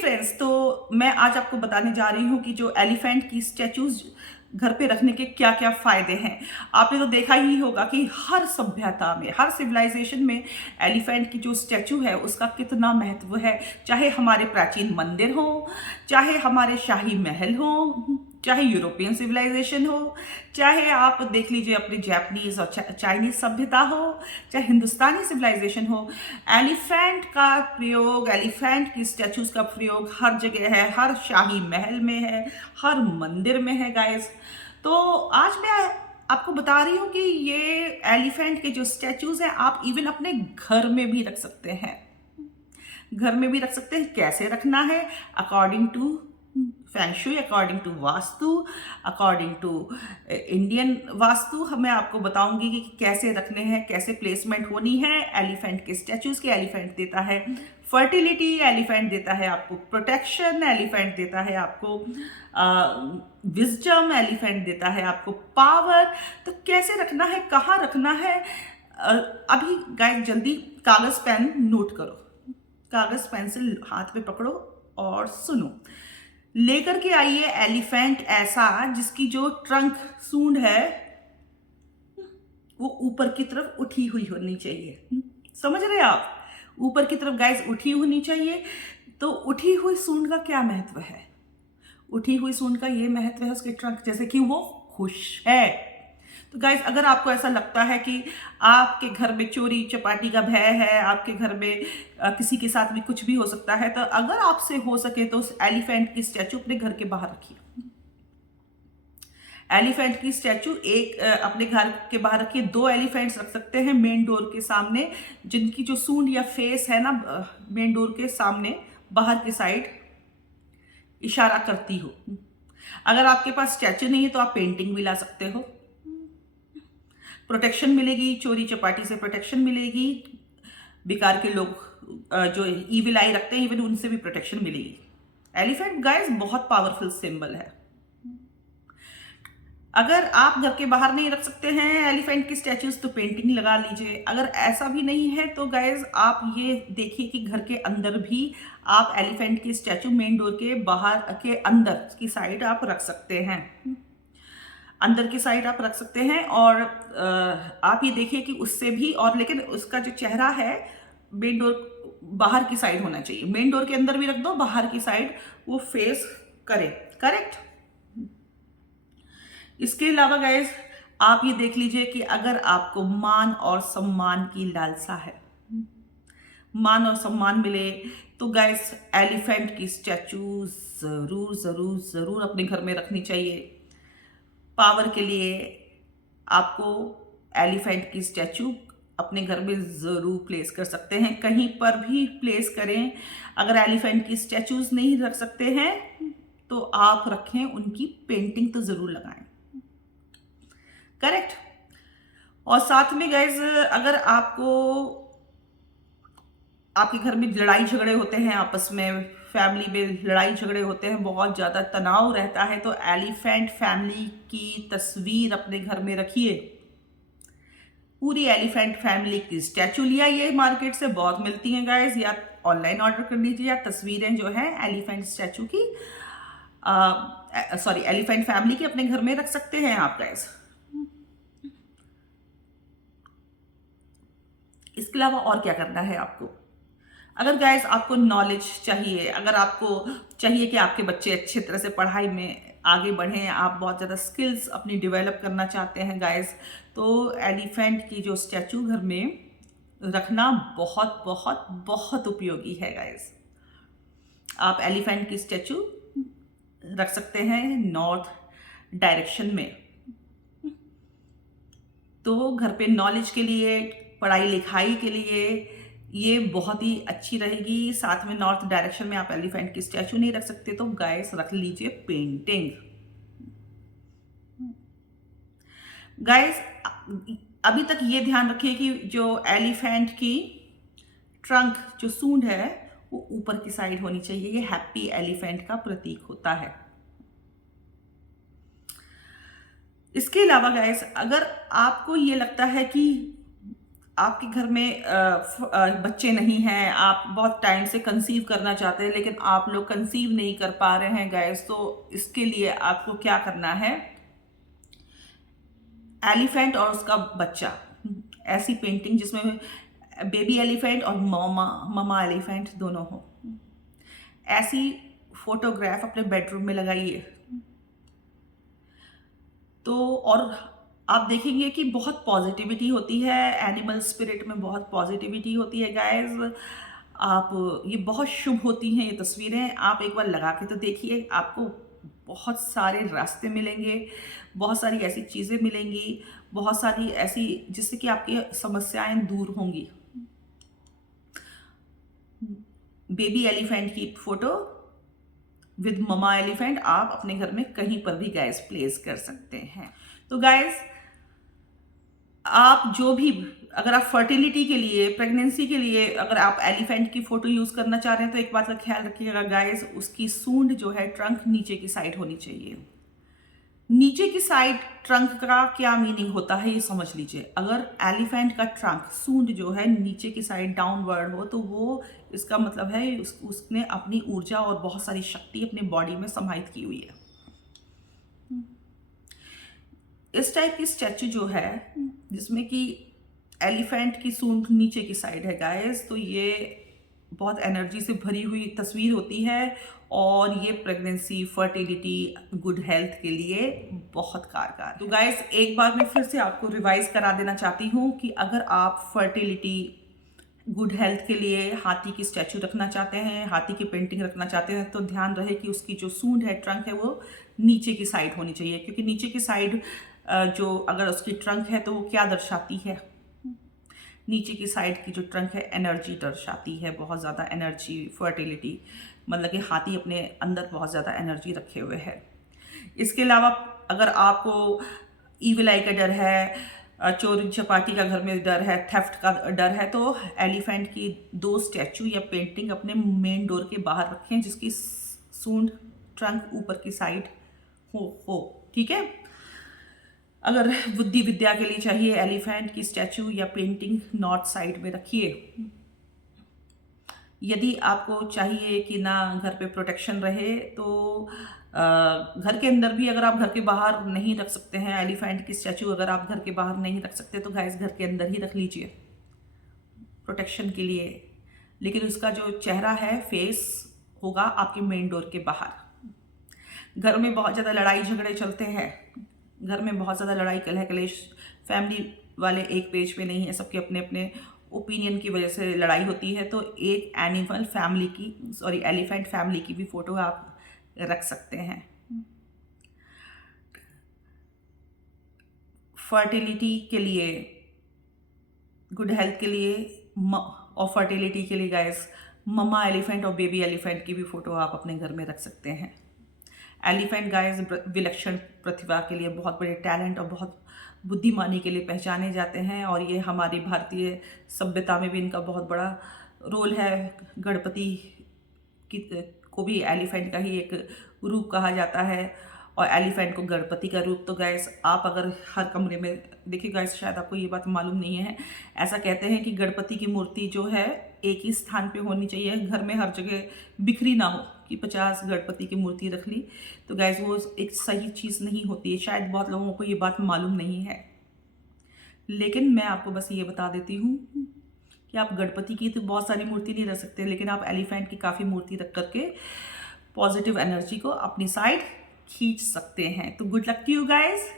Friends, तो मैं आज आपको बताने जा रही हूँ कि जो एलिफेंट की स्टैचूज घर पे रखने के क्या क्या फायदे हैं। आपने तो देखा ही होगा कि हर सभ्यता में, हर सिविलाइजेशन में एलिफेंट की जो स्टैचू है उसका कितना महत्व है। चाहे हमारे प्राचीन मंदिर हो, चाहे हमारे शाही महल हो, चाहे यूरोपियन सिविलाइजेशन हो, चाहे आप देख लीजिए अपनी जापानीज और चाइनीज सभ्यता हो, चाहे हिंदुस्तानी सिविलाइजेशन हो, एलिफेंट का प्रयोग, एलिफेंट की स्टैचूज का प्रयोग हर जगह है, हर शाही महल में है, हर मंदिर में है गाइस। तो आज मैं आपको बता रही हूँ कि ये एलिफेंट के जो स्टैचूज हैं आप इवन अपने घर में भी रख सकते हैं। घर में भी रख सकते हैं। कैसे रखना है? According to feng shui, according to vastu, according to Indian vastu मैं आपको बताऊंगी कि कैसे रखने हैं, कैसे प्लेसमेंट होनी है एलिफेंट के स्टैचूज के। एलिफेंट देता है फर्टिलिटी, एलिफेंट देता है आपको प्रोटेक्शन, एलिफेंट देता है आपको विजडम, एलिफेंट देता है आपको पावर। तो कैसे रखना है, कहाँ रखना है, अभी गाइस जल्दी कागज पेन नोट करो, कागज पेंसिल हाथ में पकड़ो और सुनो। लेकर के आइए एलिफेंट ऐसा जिसकी जो ट्रंक, सूंड है, वो ऊपर की तरफ उठी हुई होनी चाहिए। समझ रहे हैं आप? ऊपर की तरफ गाइस उठी होनी चाहिए। तो उठी हुई सूंड का क्या महत्व है? उठी हुई सूंड का ये महत्व है उसके ट्रंक, जैसे कि वो खुश है। तो गाइज अगर आपको ऐसा लगता है कि आपके घर में चोरी चपाटी का भय है, आपके घर में किसी के साथ भी कुछ भी हो सकता है, तो अगर आपसे हो सके तो उस एलिफेंट की स्टैचू अपने घर के बाहर रखिए। एलिफेंट की स्टैचू एक अपने घर के बाहर रखिए। 2 एलिफेंट्स रख सकते हैं मेन डोर के सामने, जिनकी जो सूंड या फेस है ना मेन डोर के सामने बाहर की साइड इशारा करती हो। अगर आपके पास स्टैचू नहीं है तो आप पेंटिंग भी ला सकते हो। प्रोटेक्शन मिलेगी, चोरी चपाटी से प्रोटेक्शन मिलेगी, बेकार के लोग जो ईविल आई रखते हैं इवन उनसे भी प्रोटेक्शन मिलेगी। एलिफेंट गाइस बहुत पावरफुल सिंबल है। अगर आप घर के बाहर नहीं रख सकते हैं एलिफेंट की स्टैचूज तो पेंटिंग लगा लीजिए। अगर ऐसा भी नहीं है तो गाइज आप ये देखिए कि घर के अंदर भी आप एलिफेंट की स्टैचू मेन डोर के बाहर के अंदर की साइड आप रख सकते हैं। अंदर की साइड आप रख सकते हैं और आप ये देखिए कि उससे भी, और लेकिन उसका जो चेहरा है मेन डोर बाहर की साइड होना चाहिए। मेन डोर के अंदर भी रख दो, बाहर की साइड वो फेस करे। करेक्ट। इसके अलावा गाइस आप ये देख लीजिए कि अगर आपको मान और सम्मान की लालसा है, मान और सम्मान मिले, तो गाइस एलिफेंट की स्टैचू जरूर जरूर जरूर अपने घर में रखनी चाहिए। पावर के लिए आपको एलिफेंट की स्टैचू अपने घर में जरूर प्लेस कर सकते हैं, कहीं पर भी प्लेस करें। अगर एलिफेंट की स्टैचूज नहीं रख सकते हैं तो आप रखें उनकी पेंटिंग तो जरूर लगाएं। करेक्ट। और साथ में गाइज अगर आपको, आपके घर में लड़ाई झगड़े होते हैं, आपस में फैमिली में लड़ाई झगड़े होते हैं, बहुत ज्यादा तनाव रहता है, तो एलिफेंट फैमिली की तस्वीर अपने घर में रखिए। पूरी एलिफेंट फैमिली की स्टैचू लिया, ये मार्केट से बहुत मिलती हैं गाइज, या ऑनलाइन ऑर्डर कर लीजिए, या तस्वीरें जो है एलिफेंट स्टैचू की, सॉरी एलिफेंट फैमिली की अपने घर में रख सकते हैं आप गाइज। इसके अलावा और क्या करना है आपको? अगर गाइस आपको नॉलेज चाहिए, अगर आपको चाहिए कि आपके बच्चे अच्छी तरह से पढ़ाई में आगे बढ़ें, आप बहुत ज़्यादा स्किल्स अपनी डेवलप करना चाहते हैं गाइस, तो एलिफेंट की जो स्टैचू घर में रखना बहुत बहुत बहुत उपयोगी है गाइस। आप एलिफेंट की स्टैचू रख सकते हैं नॉर्थ डायरेक्शन में। तो घर पे नॉलेज के लिए, पढ़ाई लिखाई के लिए ये बहुत ही अच्छी रहेगी। साथ में नॉर्थ डायरेक्शन में आप एलिफेंट की स्टैचू नहीं रख सकते तो गाइस रख लीजिए पेंटिंग। गाइस अभी तक ये ध्यान रखिए कि जो एलिफेंट की ट्रंक, जो सूंड है, वो ऊपर की साइड होनी चाहिए। ये हैप्पी एलिफेंट का प्रतीक होता है। इसके अलावा गाइस अगर आपको ये लगता है कि आपके घर में बच्चे नहीं हैं, आप बहुत टाइम से कंसीव करना चाहते हैं लेकिन आप लोग कंसीव नहीं कर पा रहे हैं गाइस, तो इसके लिए आपको क्या करना है, एलिफेंट और उसका बच्चा, ऐसी पेंटिंग जिसमें बेबी एलिफेंट और ममा एलिफेंट दोनों हो, ऐसी फोटोग्राफ अपने बेडरूम में लगाइए। तो और आप देखेंगे कि बहुत पॉजिटिविटी होती है, एनिमल स्पिरिट में बहुत पॉजिटिविटी होती है गाइस। आप ये बहुत शुभ होती हैं ये तस्वीरें, आप एक बार लगा के तो देखिए, आपको बहुत सारे रास्ते मिलेंगे, बहुत सारी ऐसी चीज़ें मिलेंगी, बहुत सारी ऐसी जिससे कि आपकी समस्याएं दूर होंगी। बेबी एलिफेंट की फोटो विद ममा एलिफेंट आप अपने घर में कहीं पर भी गाइस प्लेस कर सकते हैं। तो गाइस, आप जो भी, अगर आप फर्टिलिटी के लिए, प्रेगनेंसी के लिए अगर आप एलिफेंट की फोटो यूज करना चाह रहे हैं तो एक बात का ख्याल रखिएगा गाइस, उसकी सूंड जो है, ट्रंक नीचे की साइड होनी चाहिए। नीचे की साइड ट्रंक का क्या मीनिंग होता है ये समझ लीजिए। अगर एलिफेंट का ट्रंक, सूंड जो है नीचे की साइड डाउनवर्ड हो, तो वो इसका मतलब है उसने अपनी ऊर्जा और बहुत सारी शक्ति अपनी बॉडी में समाहित की हुई है। इस टाइप की स्टैचू जो है जिसमें कि एलिफेंट की सूंड नीचे की साइड है गाइस, तो ये बहुत एनर्जी से भरी हुई तस्वीर होती है और ये प्रेगनेंसी, फर्टिलिटी, गुड हेल्थ के लिए बहुत कारगर। तो गाइस, एक बार मैं फिर से आपको रिवाइज करा देना चाहती हूँ कि अगर आप फर्टिलिटी, गुड हेल्थ के लिए हाथी की स्टैचू रखना चाहते हैं, हाथी की पेंटिंग रखना चाहते हैं, तो ध्यान रहे कि उसकी जो सूंड है, ट्रंक है, वो नीचे की साइड होनी चाहिए। क्योंकि नीचे की साइड जो अगर उसकी ट्रंक है तो वो क्या दर्शाती है, नीचे की साइड की जो ट्रंक है एनर्जी दर्शाती है, बहुत ज़्यादा एनर्जी, फर्टिलिटी, मतलब कि हाथी अपने अंदर बहुत ज़्यादा एनर्जी रखे हुए है। इसके अलावा अगर आपको ईविल आई का डर है, चोरी चपाटी का घर में डर है, थेफ्ट का डर है, तो एलिफेंट की 2 स्टैचू या पेंटिंग अपने मेन डोर के बाहर रखें जिसकी सूंड, ट्रंक ऊपर की साइड हो, ठीक है। अगर बुद्धि विद्या के लिए चाहिए एलिफेंट की स्टैचू या पेंटिंग नॉर्थ साइड में रखिए। यदि आपको चाहिए कि ना घर पे प्रोटेक्शन रहे, तो घर के अंदर भी, अगर आप घर के बाहर नहीं रख सकते हैं एलिफेंट की स्टैचू, अगर आप घर के बाहर नहीं रख सकते तो गाइस घर के अंदर ही रख लीजिए प्रोटेक्शन के लिए। लेकिन उसका जो चेहरा है, फेस होगा आपके मेन डोर के बाहर। घर में बहुत ज़्यादा लड़ाई झगड़े चलते हैं, घर में बहुत ज़्यादा लड़ाई कलह कलेश, फैमिली वाले एक पेज पे नहीं है, सबके अपने अपने ओपिनियन की वजह से लड़ाई होती है, तो एक एनिमल फैमिली की, एलिफेंट फैमिली की भी फोटो आप रख सकते हैं। फर्टिलिटी के लिए, गुड हेल्थ के लिए और फर्टिलिटी के लिए गाइस, ममा एलिफेंट और बेबी एलिफेंट की भी फोटो आप अपने घर में रख सकते हैं। एलिफेंट गाइस विलक्षण प्रतिभा के लिए, बहुत बड़े टैलेंट और बहुत बुद्धिमानी के लिए पहचाने जाते हैं, और ये हमारी भारतीय सभ्यता में भी इनका बहुत बड़ा रोल है। गणपति को भी एलिफेंट का ही एक रूप कहा जाता है, और एलिफेंट को गणपति का रूप। तो गैस, आप अगर हर कमरे में देखिए गाइस, शायद आपको ये बात मालूम नहीं है, ऐसा कहते हैं कि गणपति की मूर्ति जो है एक ही स्थान पे होनी चाहिए, घर में हर जगह बिखरी ना हो कि 50 गणपति की मूर्ति रख ली। तो गैस, वो एक सही चीज़ नहीं होती है, शायद बहुत लोगों को ये बात मालूम नहीं है। लेकिन मैं आपको बस ये बता देती हूँ कि आप गणपति की तो बहुत सारी मूर्ति नहीं रख सकते, लेकिन आप एलिफेंट की काफ़ी मूर्ति रख करके पॉजिटिव एनर्जी को अपनी साइड खींच सकते हैं। तो good luck to you guys.